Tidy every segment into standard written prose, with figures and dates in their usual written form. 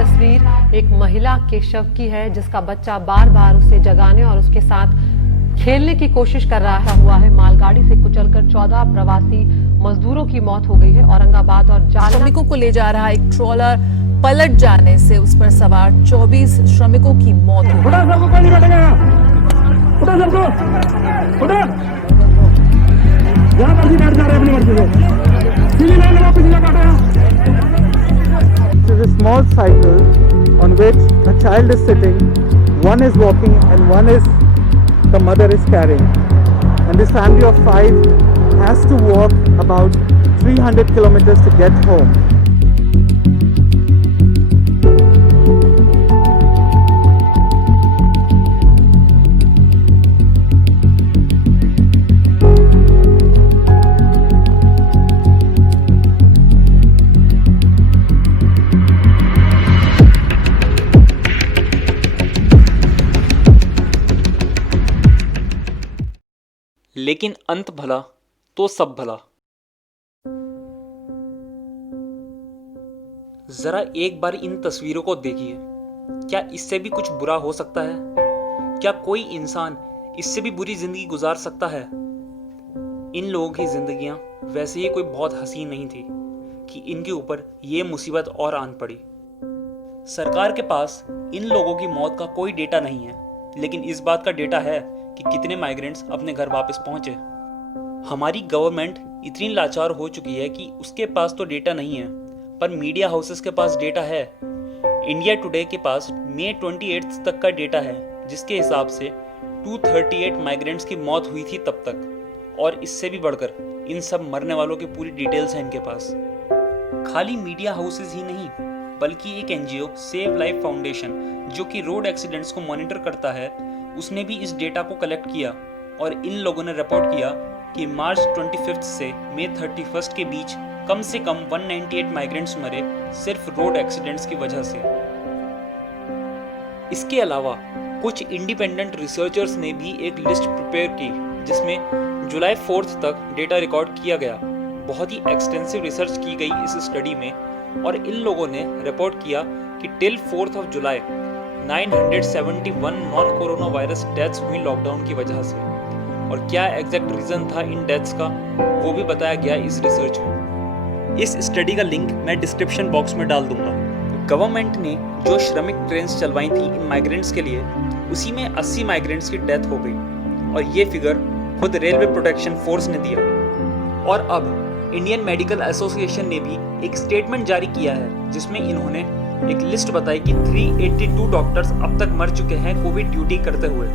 तस्वीर एक महिला के शव की है जिसका बच्चा बार बार उसे जगाने और उसके साथ खेलने की कोशिश कर रहा हुआ है। मालगाड़ी से कुचलकर 14 प्रवासी मजदूरों की मौत हो गई है। औरंगाबाद और जालना श्रमिकों को ले जा रहा एक ट्रॉलर पलट जाने से उस पर सवार 24 श्रमिकों की मौत हो गई। This is a small cycle on which a child is sitting, one is walking and one is the mother is carrying. And this family of 5 has to walk about 300 kilometers to get home. लेकिन अंत भला तो सब भला। जरा एक बार इन तस्वीरों को देखिए। क्या इससे भी कुछ बुरा हो सकता है? क्या कोई इंसान इससे भी बुरी जिंदगी गुजार सकता है? इन लोगों की जिंदगियां वैसे ही कोई बहुत हसीन नहीं थी कि इनके ऊपर ये मुसीबत और आन पड़ी। सरकार के पास इन लोगों की मौत का कोई डेटा नहीं है, लेकिन इस बात का डेटा है कि कितने माइग्रेंट्स अपने घर वापस पहुंचे। हमारी गवर्नमेंट इतनी लाचार हो चुकी है कि उसके पास तो डेटा नहीं है, पर मीडिया हाउसेस के पास डेटा है। इंडिया टुडे के पास मई 28 तक का डेटा है, जिसके हिसाब से 238 माइग्रेंट्स की मौत हुई थी तब तक, और इससे भी बढ़कर इन सब मरने वालों की पूरी डिटेल्स हैं इनके पास। खाली मीडिया हाउसेस ही नहीं, बल्कि एक एनजीओ सेव लाइफ फाउंडेशन, जो कि रोड एक्सीडेंट्स को मॉनिटर करता है, उसने भी इस डेटा को कलेक्ट किया और इन लोगों ने रिपोर्ट किया कि मार्च 25 से मई 31 के बीच कम से कम 198 माइग्रेंट्स मरे सिर्फ रोड एक्सीडेंट्स की वजह से। इसके अलावा कुछ इंडिपेंडेंट रिसर्चर्स ने भी एक लिस्ट प्रिपेयर की, जिसमें जुलाई 4 तक डेटा रिकॉर्ड किया गया। बहुत ही एक्सटेंसिव रिसर्च की गई इस स्टडी में, और इन लोगों ने रिपोर्ट किया कि टिल 4 जुलाई 971 नॉन कोरोना वायरस डेथ्स हुई लॉकडाउन की वजह से। और क्या एग्जैक्ट रीजन था इन डेथ्स का, वो भी बताया गया इस रिसर्च में। इस स्टडी का लिंक मैं डिस्क्रिप्शन बॉक्स में डाल दूंगा। गवर्नमेंट ने जो श्रमिक ट्रेन्स चलवाई थी इन माइग्रेंट्स के लिए, उसी में 80 माइग्रेंट्स की डेथ हो गई, और ये फिगर खुद रेलवे प्रोटेक्शन फोर्स ने दिया। और अब इंडियन मेडिकल एसोसिएशन ने भी एक स्टेटमेंट जारी किया है, जिसमें इन्होंने एक लिस्ट बताई कि 382 डॉक्टर्स अब तक मर चुके हैं कोविड ड्यूटी करते हुए।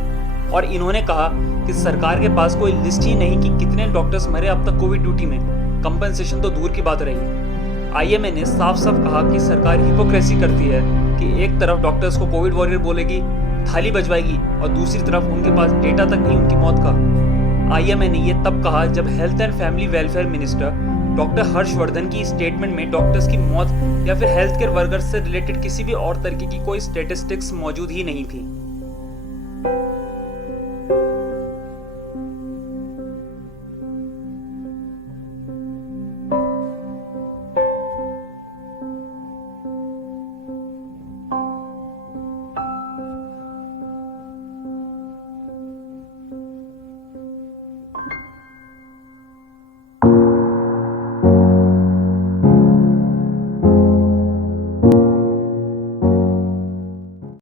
और इन्होंने कहा कि सरकार के पास कोई लिस्ट ही नहीं कि कितने डॉक्टर्स मरे अब तक कोविड ड्यूटी में। कंपनसेशन तो दूर की बात रही। आईएमए ने साफ साफ कहा कि सरकार हिपोक्रेसी करती है कि एक तरफ डॉक्टर्स को कोविड वॉरियर बोलेगी, थाली बजवाएगी, और दूसरी तरफ उनके पास डेटा तक नहीं उनकी मौत का। आईएमए ने यह तब कहा जब health and family welfare minister doctor Harshvardhan की स्टेटमेंट में डॉक्टर्स की मौत या फिर हेल्थ केयर वर्कर्स से रिलेटेड किसी भी और तरीके की कोई स्टैटिस्टिक्स मौजूद ही नहीं थी।